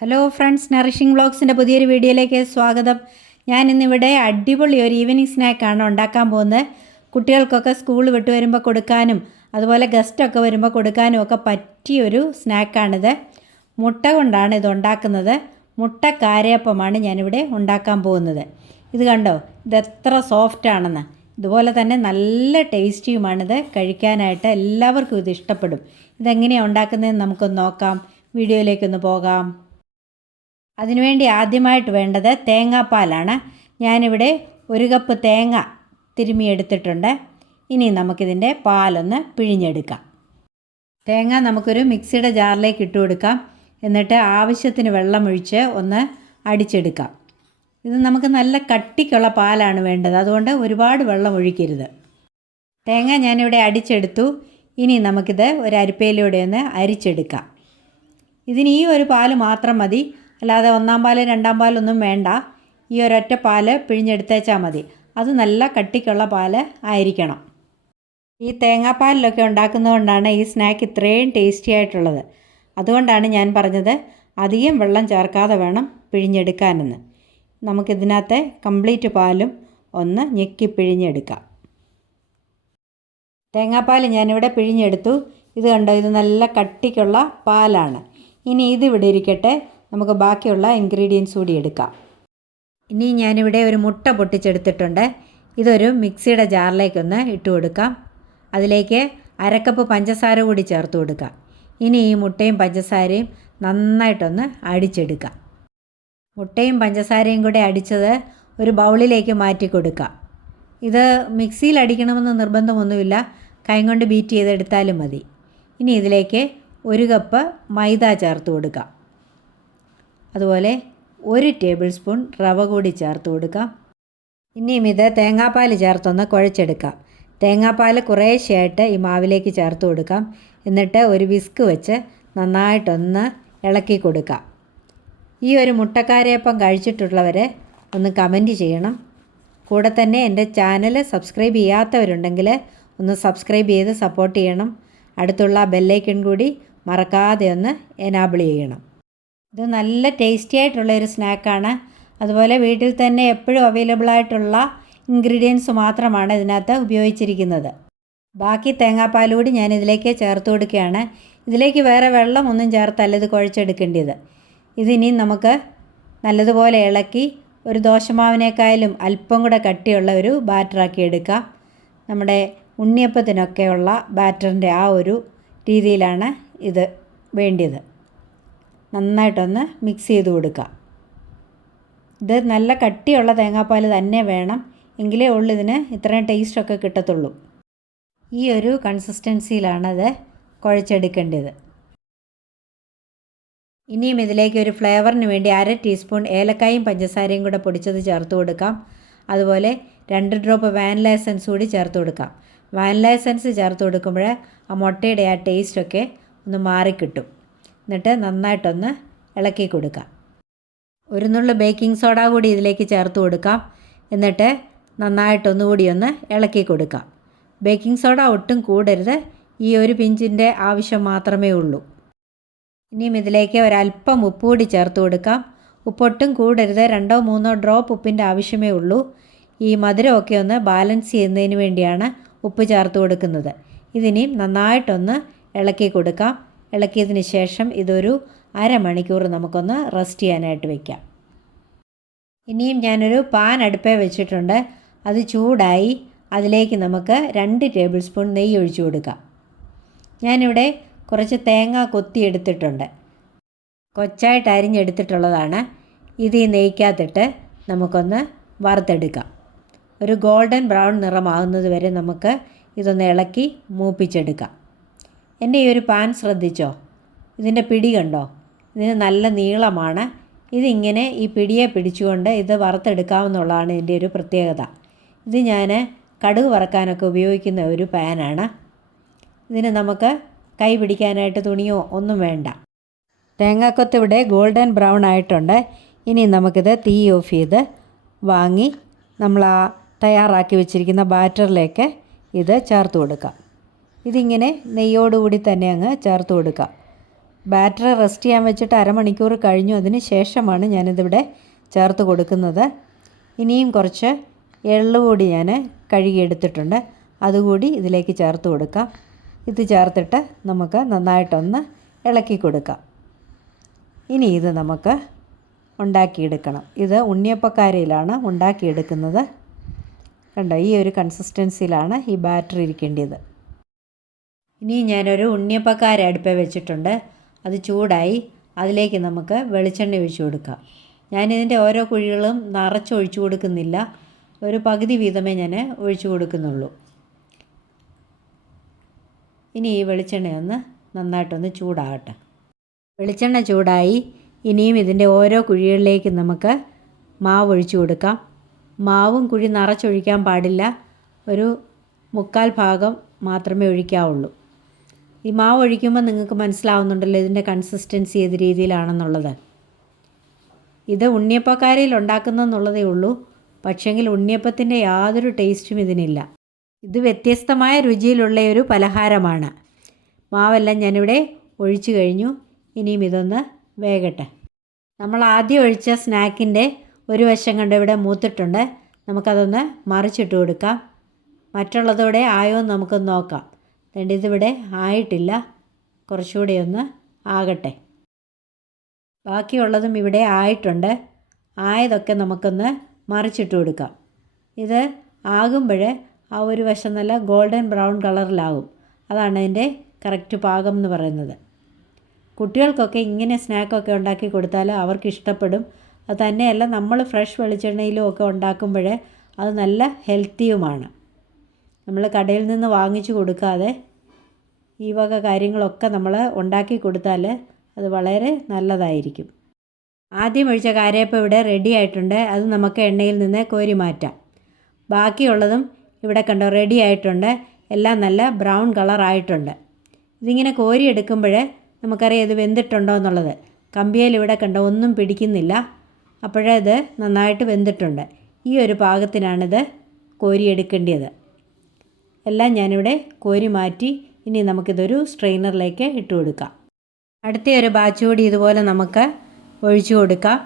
Hello friends, nourishing വ്ളോഗ്സിൻ്റെ പുതിയൊരു വീഡിയോയിലേക്ക് സ്വാഗതം. ഞാനിന്നിവിടെ അടിപൊളി ഒരു ഈവനിങ് സ്നാക്കാണ് ഉണ്ടാക്കാൻ പോകുന്നത്. കുട്ടികൾക്കൊക്കെ സ്കൂൾ വിട്ട് വരുമ്പോൾ കൊടുക്കാനും അതുപോലെ ഗസ്റ്റൊക്കെ വരുമ്പോൾ കൊടുക്കാനും ഒക്കെ പറ്റിയൊരു സ്നാക്കാണിത്. മുട്ട കൊണ്ടാണ് ഇത് ഉണ്ടാക്കുന്നത്. മുട്ട കാരയപ്പമാണ് ഞാനിവിടെ ഉണ്ടാക്കാൻ പോകുന്നത്. ഇത് കണ്ടോ, ഇതെത്ര സോഫ്റ്റാണെന്ന്. ഇതുപോലെ തന്നെ നല്ല ടേസ്റ്റിയുമാണിത്. കഴിക്കാനായിട്ട് എല്ലാവർക്കും ഇത് ഇഷ്ടപ്പെടും. ഇതെങ്ങനെയാണ് ഉണ്ടാക്കുന്നതെന്ന് നമുക്കൊന്ന് നോക്കാം. വീഡിയോയിലേക്കൊന്ന് പോകാം. അതിനുവേണ്ടി ആദ്യമായിട്ട് വേണ്ടത് തേങ്ങാപ്പാലാണ്. ഞാനിവിടെ 1 കപ്പ് തേങ്ങ തിരുമ്മിയെടുത്തിട്ടുണ്ട്. ഇനി നമുക്കിതിൻ്റെ പാലൊന്ന് പിഴിഞ്ഞെടുക്കാം. തേങ്ങ നമുക്കൊരു മിക്സിയുടെ ജാറിലേക്ക് ഇട്ട് കൊടുക്കാം. എന്നിട്ട് ആവശ്യത്തിന് വെള്ളമൊഴിച്ച് ഒന്ന് അടിച്ചെടുക്കാം. ഇത് നമുക്ക് നല്ല കട്ടിക്കുള്ള പാലാണ് വേണ്ടത്, അതുകൊണ്ട് ഒരുപാട് വെള്ളം ഒഴിക്കരുത്. തേങ്ങ ഞാനിവിടെ അടിച്ചെടുത്തു. ഇനി നമുക്കിത് ഒരു അരിപ്പയിലൂടെ ഒന്ന് അരിച്ചെടുക്കാം. ഇതിന് ഈ ഒരു പാല് മാത്രം മതി, അല്ലാതെ 1-ാം പാല് 2-ാം പാലൊന്നും വേണ്ട. ഈ ഒരൊറ്റ പാല് പിഴിഞ്ഞെടുത്തേച്ചാൽ മതി. അത് നല്ല കട്ടിക്കുള്ള പാല് ആയിരിക്കണം. ഈ തേങ്ങാപ്പാലിലൊക്കെ ഉണ്ടാക്കുന്നതുകൊണ്ടാണ് ഈ സ്നാക്ക് ഇത്രയും ടേസ്റ്റി ആയിട്ടുള്ളത്. അതുകൊണ്ടാണ് ഞാൻ പറഞ്ഞത് അധികം വെള്ളം ചേർക്കാതെ വേണം പിഴിഞ്ഞെടുക്കാനെന്ന്. നമുക്കിതിനകത്തെ കംപ്ലീറ്റ് പാലും ഒന്ന് ഞെക്കി പിഴിഞ്ഞെടുക്കാം. തേങ്ങാപ്പാൽ ഞാനിവിടെ പിഴിഞ്ഞെടുത്തു. ഇത് കണ്ടോ, ഇത് നല്ല കട്ടിക്കുള്ള പാലാണ്. ഇനി ഇതിവിടെ ഇരിക്കട്ടെ, നമുക്ക് ബാക്കിയുള്ള ഇൻഗ്രീഡിയൻസ് കൂടി എടുക്കാം. ഇനി ഞാനിവിടെ ഒരു മുട്ട പൊട്ടിച്ചെടുത്തിട്ടുണ്ട്. ഇതൊരു മിക്സിയുടെ ജാറിലേക്കൊന്ന് ഇട്ട് കൊടുക്കാം. അതിലേക്ക് 1/2 കപ്പ് പഞ്ചസാര കൂടി ചേർത്ത് കൊടുക്കാം. ഇനി ഈ മുട്ടയും പഞ്ചസാരയും നന്നായിട്ടൊന്ന് അടിച്ചെടുക്കാം. മുട്ടയും പഞ്ചസാരയും കൂടെ അടിച്ചത് ഒരു ബൗളിലേക്ക് മാറ്റി കൊടുക്കാം. ഇത് മിക്സിയിൽ അടിക്കണമെന്ന് നിർബന്ധമൊന്നുമില്ല, കൈ കൊണ്ട് ബീറ്റ് ചെയ്തെടുത്താലും മതി. ഇനി ഇതിലേക്ക് 1 കപ്പ് മൈദ ചേർത്ത് കൊടുക്കാം. അതുപോലെ 1 ടേബിൾ സ്പൂൺ റവ കൂടി ചേർത്ത് കൊടുക്കാം. ഇനിയും ഇത് തേങ്ങാപ്പാൽ ചേർത്തൊന്ന് കുഴച്ചെടുക്കാം. തേങ്ങാപ്പാൽ കുറേശ്ശെയായിട്ട് ഈ മാവിലേക്ക് ചേർത്ത് കൊടുക്കാം. എന്നിട്ട് ഒരു വിസ്ക് വെച്ച് നന്നായിട്ടൊന്ന് ഇളക്കി കൊടുക്കാം. ഈ ഒരു മുട്ടക്കാരയപ്പം കഴിച്ചിട്ടുള്ളവർ ഒന്ന് കമൻറ്റ് ചെയ്യണം. കൂടെ തന്നെ എൻ്റെ ചാനൽ സബ്സ്ക്രൈബ് ചെയ്യാത്തവരുണ്ടെങ്കിൽ ഒന്ന് സബ്സ്ക്രൈബ് ചെയ്ത് സപ്പോർട്ട് ചെയ്യണം. അടുത്തുള്ള ബെല്ലൈക്കൺ കൂടി മറക്കാതെ ഒന്ന് എനാബിൾ ചെയ്യണം. ഇത് നല്ല ടേസ്റ്റി ആയിട്ടുള്ളൊരു സ്നാക്കാണ്. അതുപോലെ വീട്ടിൽ തന്നെ എപ്പോഴും അവൈലബിൾ ആയിട്ടുള്ള ഇൻഗ്രീഡിയൻസ് മാത്രമാണ് ഇതിനകത്ത് ഉപയോഗിച്ചിരിക്കുന്നത്. ബാക്കി തേങ്ങാപ്പാൽ കൂടി ഞാൻ ഇതിലേക്ക് ചേർത്ത് കൊടുക്കുകയാണ്. ഇതിലേക്ക് വേറെ വെള്ളമൊന്നും ചേർത്തല്ല ഇത് കുഴച്ചെടുക്കേണ്ടത്. ഇതിനി നമുക്ക് നല്ലതുപോലെ ഇളക്കി ഒരു ദോശമാവിനേക്കാളും അല്പം കൂടെ കട്ടിയുള്ള ഒരു ബാറ്ററാക്കി എടുക്കാം. നമ്മുടെ ഉണ്ണിയപ്പത്തിനൊക്കെയുള്ള ബാറ്ററിൻ്റെ ആ ഒരു രീതിയിലാണ് ഇത് വേണ്ടത്. നന്നായിട്ടൊന്ന് മിക്സ് ചെയ്ത് കൊടുക്കാം. ഇത് നല്ല കട്ടിയുള്ള തേങ്ങാപ്പാൽ തന്നെ വേണം, എങ്കിലേ ഉള്ളൂ ഇതിന് ഇത്രയും ടേസ്റ്റൊക്കെ കിട്ടത്തുള്ളൂ. ഈ ഒരു കൺസിസ്റ്റൻസിയിലാണത് കുഴച്ചെടുക്കേണ്ടത്. ഇനിയും ഇതിലേക്ക് ഒരു ഫ്ലേവറിന് വേണ്ടി 1/2 ടീസ്പൂൺ ഏലക്കായും പഞ്ചസാരയും കൂടെ പൊടിച്ചത് ചേർത്ത് കൊടുക്കാം. അതുപോലെ 2 ഡ്രോപ്പ് വാനില എസൻസ് കൂടി ചേർത്ത് കൊടുക്കാം. വാനില എസൻസ് ചേർത്ത് കൊടുക്കുമ്പോൾ ആ മുട്ടയുടെ ആ ടേസ്റ്റൊക്കെ ഒന്ന് മാറിക്കിട്ടും. എന്നിട്ട് നന്നായിട്ടൊന്ന് ഇളക്കി കൊടുക്കാം. 1 നുള്ള് ബേക്കിംഗ് സോഡ കൂടി ഇതിലേക്ക് ചേർത്ത് കൊടുക്കാം. എന്നിട്ട് നന്നായിട്ടൊന്നുകൂടി ഒന്ന് ഇളക്കി കൊടുക്കാം. ബേക്കിംഗ് സോഡ ഒട്ടും കൂടരുത്, ഈ ഒരു പിഞ്ചിൻ്റെ ആവശ്യം മാത്രമേ ഉള്ളൂ. ഇനിയും ഇതിലേക്ക് ഒരല്പം ഉപ്പ് കൂടി ചേർത്ത് കൊടുക്കാം. ഉപ്പൊട്ടും കൂടരുത്, 2-3 ഡ്രോപ്പ് ഉപ്പിൻ്റെ ആവശ്യമേ ഉള്ളൂ. ഈ മധുരമൊക്കെ ഒന്ന് ബാലൻസ് ചെയ്യുന്നതിന് വേണ്ടിയാണ് ഉപ്പ് ചേർത്ത് കൊടുക്കുന്നത്. ഇതിനിയും നന്നായിട്ടൊന്ന് ഇളക്കി കൊടുക്കാം. ഇളക്കിയതിന് ശേഷം ഇതൊരു 1/2 മണിക്കൂർ നമുക്കൊന്ന് റെസ്റ്റ് ചെയ്യാനായിട്ട് വയ്ക്കാം. ഇനിയും ഞാനൊരു പാൻ അടുപ്പേ വെച്ചിട്ടുണ്ട്. അത് ചൂടായി അതിലേക്ക് നമുക്ക് 2 ടേബിൾ സ്പൂൺ നെയ്യ് ഒഴിച്ചു കൊടുക്കാം. ഞാനിവിടെ കുറച്ച് തേങ്ങ കൊത്തിയെടുത്തിട്ടുണ്ട്, കൊച്ചായിട്ട് അരിഞ്ഞെടുത്തിട്ടുള്ളതാണ്. ഇത് ഈ നെയ്ക്കകത്തിട്ട് നമുക്കൊന്ന് വറുത്തെടുക്കാം. ഒരു ഗോൾഡൻ ബ്രൗൺ നിറമാകുന്നത് വരെ നമുക്ക് ഇതൊന്ന് ഇളക്കി മൂപ്പിച്ചെടുക്കാം. എൻ്റെ ഈ ഒരു പാൻ ശ്രദ്ധിച്ചോ, ഇതിൻ്റെ പിടി കണ്ടോ, ഇതിന് നല്ല നീളമാണ്. ഇതിങ്ങനെ ഈ പിടിയെ പിടിച്ചുകൊണ്ട് ഇത് വറുത്തെടുക്കാമെന്നുള്ളതാണ് ഇതിൻ്റെ ഒരു പ്രത്യേകത. ഇത് ഞാൻ കടുക് വറക്കാനൊക്കെ ഉപയോഗിക്കുന്ന ഒരു പാനാണ്. ഇതിന് നമുക്ക് കൈ പിടിക്കാനായിട്ട് തുണിയോ ഒന്നും വേണ്ട. തേങ്ങാക്കൊത്ത് ഇവിടെ ഗോൾഡൻ ബ്രൗൺ ആയിട്ടുണ്ട്. ഇനി നമുക്കിത് തീ ഓഫ് ചെയ്ത് വാങ്ങി നമ്മൾ ആ തയ്യാറാക്കി വെച്ചിരിക്കുന്ന ബാറ്ററിലേക്ക് ഇത് ചേർത്ത് കൊടുക്കാം. ഇതിങ്ങനെ നെയ്യോടുകൂടി തന്നെ അങ്ങ് ചേർത്ത് കൊടുക്കാം. ബാറ്റർ റെസ്റ്റ് ചെയ്യാൻ വെച്ചിട്ട് അരമണിക്കൂർ കഴിഞ്ഞു. അതിന് ശേഷമാണ് ഞാനിതിവിടെ ചേർത്ത് കൊടുക്കുന്നത്. ഇനിയും കുറച്ച് എള്ള് കൂടി ഞാൻ കഴുകിയെടുത്തിട്ടുണ്ട്, അതുകൂടി ഇതിലേക്ക് ചേർത്ത് കൊടുക്കാം. ഇത് ചേർത്തിട്ട് നമുക്ക് നന്നായിട്ടൊന്ന് ഇളക്കി കൊടുക്കാം. ഇനി ഇത് നമുക്ക് ഉണ്ടാക്കിയെടുക്കണം. ഇത് ഉണ്ണിയപ്പക്കാരയിലാണ് ഉണ്ടാക്കിയെടുക്കുന്നത്. കണ്ടോ, ഈ ഒരു കൺസിസ്റ്റൻസിയിലാണ് ഈ ബാറ്റർ ഇരിക്കേണ്ടത്. ഇനി ഞാനൊരു ഉണ്ണിയപ്പക്കാര അടുപ്പിൽ വെച്ചിട്ടുണ്ട്. അത് ചൂടായി. അതിലേക്ക് നമുക്ക് വെളിച്ചെണ്ണ ഒഴിച്ചു കൊടുക്കാം. ഞാനിതിൻ്റെ ഓരോ കുഴികളും നിറച്ചൊഴിച്ചു കൊടുക്കുന്നില്ല, ഒരു പകുതി വീതമേ ഞാൻ ഒഴിച്ചു കൊടുക്കുന്നുള്ളൂ. ഇനി ഈ വെളിച്ചെണ്ണയൊന്ന് നന്നായിട്ടൊന്ന് ചൂടാകട്ടെ. വെളിച്ചെണ്ണ ചൂടായി. ഇനിയും ഇതിൻ്റെ ഓരോ കുഴികളിലേക്ക് നമുക്ക് മാവ് ഒഴിച്ചു കൊടുക്കാം. മാവും കുഴി നിറച്ചൊഴിക്കാൻ പാടില്ല, ഒരു 1/4 ഭാഗം മാത്രമേ ഒഴിക്കാവുള്ളൂ. ഈ മാവ് ഒഴിക്കുമ്പോൾ നിങ്ങൾക്ക് മനസ്സിലാവുന്നുണ്ടല്ലോ ഇതിൻ്റെ കൺസിസ്റ്റൻസി ഏത് രീതിയിലാണെന്നുള്ളത്. ഇത് ഉണ്ണിയപ്പക്കാരയിൽ ഉണ്ടാക്കുന്നതെന്നുള്ളതേ ഉള്ളൂ, പക്ഷേങ്കിൽ ഉണ്ണിയപ്പത്തിൻ്റെ യാതൊരു ടേസ്റ്റും ഇതിനില്ല. ഇത് വ്യത്യസ്തമായ രുചിയിലുള്ള ഒരു പലഹാരമാണ്. മാവെല്ലാം ഞാനിവിടെ ഒഴിച്ചു കഴിഞ്ഞു. ഇനിയും ഇതൊന്ന് വേകട്ടെ. നമ്മൾ ആദ്യം ഒഴിച്ച സ്നാക്കിൻ്റെ ഒരു വശം കണ്ട് ഇവിടെ മൂത്തിട്ടുണ്ട്. നമുക്കതൊന്ന് മറിച്ചിട്ട് കൊടുക്കാം. മറ്റുള്ളതോടെ ആയോ എന്ന് നമുക്കൊന്ന് നോക്കാം. ഇതിവിടെ ആയിട്ടില്ല, കുറച്ചുകൂടി ഒന്ന് ആകട്ടെ. ബാക്കിയുള്ളതും ഇവിടെ ആയിട്ടുണ്ട്. ആയതൊക്കെ നമുക്കൊന്ന് മറിച്ചിട്ട് കൊടുക്കാം. ഇത് ആകുമ്പോൾ ആ ഒരു വശം നല്ല ഗോൾഡൻ ബ്രൗൺ കളറിലാകും. അതാണ് അതിൻ്റെ കറക്റ്റ് പാകം എന്ന് പറയുന്നത്. കുട്ടികൾക്കൊക്കെ ഇങ്ങനെ സ്നാക്കൊക്കെ ഉണ്ടാക്കി കൊടുത്താൽ അവർക്ക് ഇഷ്ടപ്പെടും. അത് തന്നെയല്ല, നമ്മൾ ഫ്രഷ് വെളിച്ചെണ്ണയിലും ഒക്കെ ഉണ്ടാക്കുമ്പോൾ അത് നല്ല ഹെൽത്തിയുമാണ്. നമ്മൾ കടയിൽ നിന്ന് വാങ്ങിച്ചു കൊടുക്കാതെ ഈ വക കാര്യങ്ങളൊക്കെ നമ്മൾ ഉണ്ടാക്കി കൊടുത്താൽ അത് വളരെ നല്ലതായിരിക്കും. ആദ്യം ഒഴിച്ച കാരയപ്പം ഇവിടെ റെഡി ആയിട്ടുണ്ട്. അത് നമുക്ക് എണ്ണയിൽ നിന്ന് കോരി മാറ്റാം. ബാക്കിയുള്ളതും ഇവിടെ കണ്ടോ റെഡി ആയിട്ടുണ്ട്. എല്ലാം നല്ല ബ്രൗൺ കളറായിട്ടുണ്ട്. ഇതിങ്ങനെ കോരി എടുക്കുമ്പോൾ നമുക്കറിയാം ഇത് വെന്തിട്ടുണ്ടോ എന്നുള്ളത്. കമ്പിയിൽ ഇവിടെ കണ്ടോ ഒന്നും പിടിക്കുന്നില്ല, അപ്പോഴേ ഇത് നന്നായിട്ട് വെന്തിട്ടുണ്ട്. ഈ ഒരു പാകത്തിനാണിത് കോരിയെടുക്കേണ്ടത്. എല്ലാം ഞാനിവിടെ കോരി മാറ്റി. ഇനി നമുക്കിതൊരു സ്ട്രെയിനറിലേക്ക് ഇട്ട് കൊടുക്കാം. അടുത്ത ഒരു ബാച്ച് കൂടി ഇതുപോലെ നമുക്ക് ഒഴിച്ചു കൊടുക്കാം.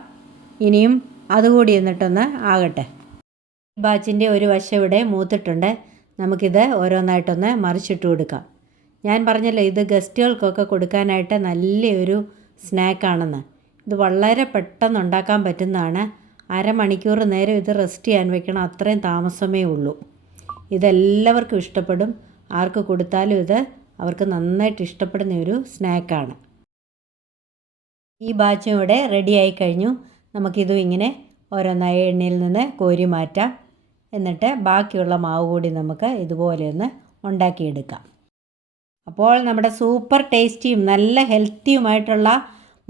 ഇനിയും അതുകൂടി എന്നിട്ടൊന്ന് ആകട്ടെ. ബാച്ചിൻ്റെ ഒരു വശം ഇവിടെ മൂത്തിട്ടുണ്ട്. നമുക്കിത് ഓരോന്നായിട്ടൊന്ന് മറിച്ചിട്ട് കൊടുക്കാം. ഞാൻ പറഞ്ഞല്ലോ ഇത് ഗസ്റ്റുകൾക്കൊക്കെ കൊടുക്കാനായിട്ട് നല്ലൊരു സ്നാക്കാണെന്ന്. ഇത് വളരെ പെട്ടെന്ന് ഉണ്ടാക്കാൻ പറ്റുന്നതാണ്. അരമണിക്കൂർ നേരം ഇത് റെസ്റ്റ് ചെയ്യാൻ വെക്കണം, അത്രയും താമസമേ ഉള്ളൂ. ഇതെല്ലാവർക്കും ഇഷ്ടപ്പെടും. ആർക്ക് കൊടുത്താലും ഇത് അവർക്ക് നന്നായിട്ട് ഇഷ്ടപ്പെടുന്ന ഒരു സ്നാക്കാണ്. ഈ ബാച്ചും ഇവിടെ റെഡിയായി കഴിഞ്ഞു. നമുക്കിതും ഇങ്ങനെ ഓരോന്നായി എണ്ണയിൽ നിന്ന് കോരി മാറ്റാം. എന്നിട്ട് ബാക്കിയുള്ള മാവ് കൂടി നമുക്ക് ഇതുപോലെ ഒന്ന് ഉണ്ടാക്കിയെടുക്കാം. അപ്പോൾ നമ്മുടെ സൂപ്പർ ടേസ്റ്റിയും നല്ല ഹെൽത്തിയുമായിട്ടുള്ള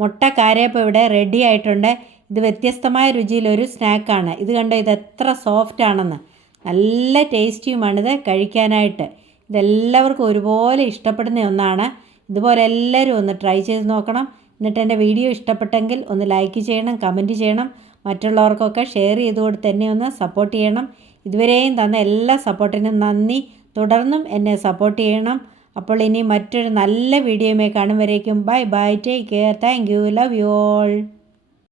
മുട്ട കാരയപ്പം ഇവിടെ റെഡി ആയിട്ടുണ്ട്. ഇത് വ്യത്യസ്തമായ രുചിയിലൊരു സ്നാക്കാണ്. ഇത് കണ്ടോ, ഇത് എത്ര സോഫ്റ്റ് ആണെന്ന്. നല്ല ടേസ്റ്റിയുമാണിത് കഴിക്കാനായിട്ട്. ഇതെല്ലാവർക്കും ഒരുപോലെ ഇഷ്ടപ്പെടുന്ന ഒന്നാണ്. ഇതുപോലെ എല്ലാവരും ഒന്ന് ട്രൈ ചെയ്ത് നോക്കണം. എന്നിട്ട് എൻ്റെ വീഡിയോ ഇഷ്ടപ്പെട്ടെങ്കിൽ ഒന്ന് ലൈക്ക് ചെയ്യണം, കമൻറ്റ് ചെയ്യണം. മറ്റുള്ളവർക്കൊക്കെ ഷെയർ ചെയ്ത് കൊടുത്ത് എന്നെ ഒന്ന് സപ്പോർട്ട് ചെയ്യണം. ഇതുവരെയും തന്ന എല്ലാ സപ്പോർട്ടിനും നന്ദി. തുടർന്നും എന്നെ സപ്പോർട്ട് ചെയ്യണം. അപ്പോൾ ഇനി മറ്റൊരു നല്ല വീഡിയോയുമായി കാണും വരേക്കും bye bye, take care, thank you, love you all.